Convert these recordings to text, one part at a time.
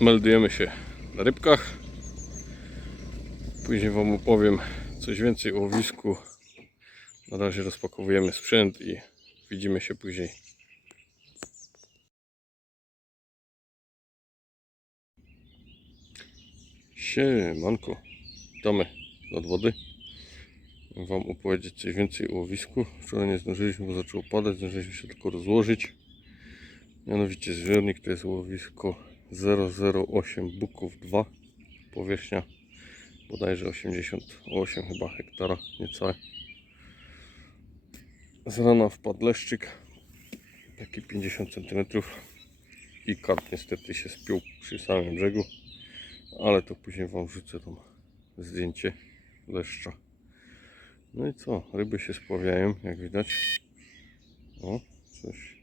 meldujemy się na rybkach. Później Wam opowiem coś więcej o łowisku. Na razie rozpakowujemy sprzęt i widzimy się później. Siemanko, witamy nad wody. Wam opowiedzieć coś więcej o łowisku. Wczoraj nie zdążyliśmy, bo zaczęło padać, zdążyliśmy się tylko rozłożyć. Mianowicie zbiornik to jest łowisko 008 Buków 2. Powierzchnia bodajże 88 chyba hektara, niecałe. Z rana wpadł leszczyk, taki 50 cm i karp niestety się spiął przy samym brzegu, ale to później Wam wrzucę tam zdjęcie leszcza. No i co, ryby się spławiają, jak widać. O, coś,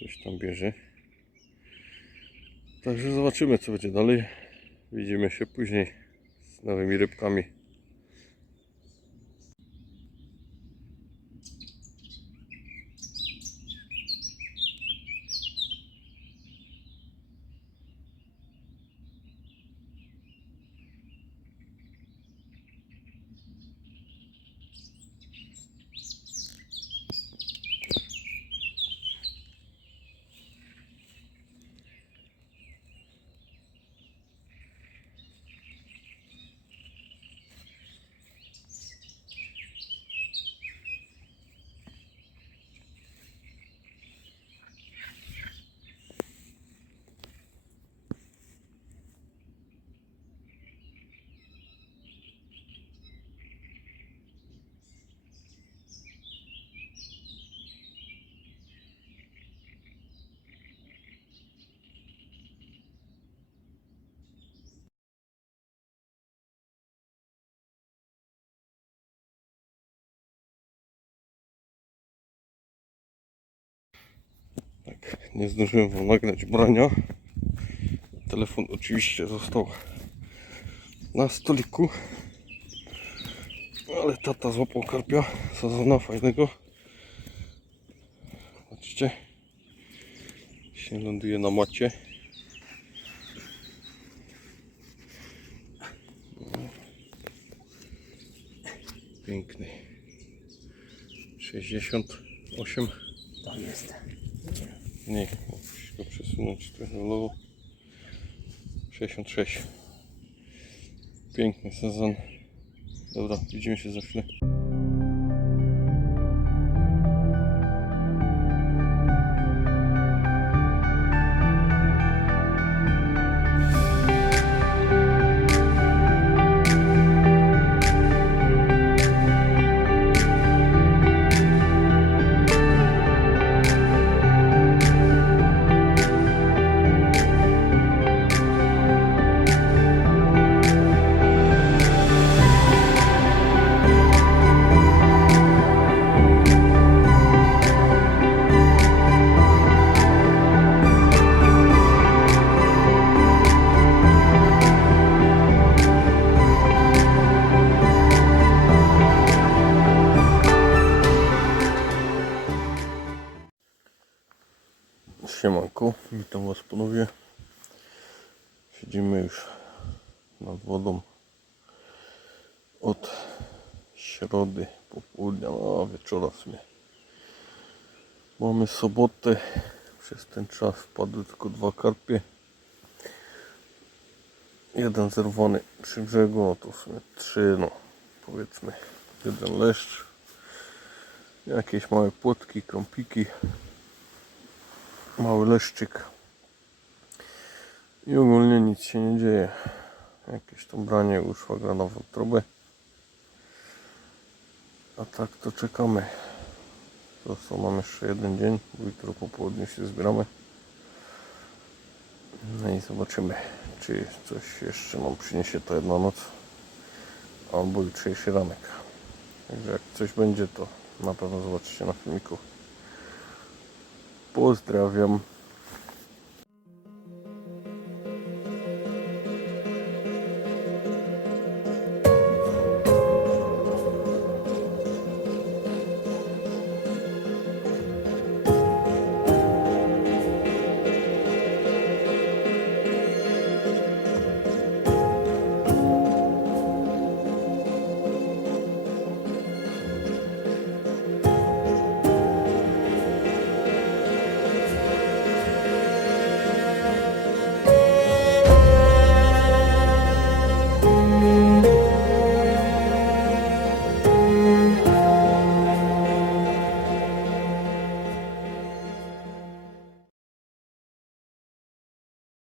coś tam bierze. Także zobaczymy, co będzie dalej. Widzimy się później z nowymi rybkami. Nie zdążyłem wam nagrać brania. Telefon oczywiście został na stoliku. Ale tata złapał karpia sazona fajnego. Zobaczcie. Się ląduje na macie. Piękny. 68 Tam jest. Nie, muszę go przesunąć trochę w lewo. 66. Piękny sezon. Dobra, widzimy się za chwilę. Siemanko, witam Was ponownie. Siedzimy już nad wodą od środy popołudnia, no wieczora w sumie. Mamy sobotę, przez ten czas wpadły tylko dwa karpie. Jeden zerwany przy brzegu, no to w sumie trzy, no powiedzmy jeden leszcz. Jakieś małe płotki, krąpiki mały leszczyk. I ogólnie nic się nie dzieje. Jakieś tam branie u szwagra na wątrobę a tak to czekamy. Został nam jeszcze jeden dzień bo jutro po południu się zbieramy. No i zobaczymy czy coś jeszcze nam przyniesie ta jedna noc albo jutrzejszy ranek. Także jak coś będzie to na pewno zobaczycie na filmiku Pozdrawiam.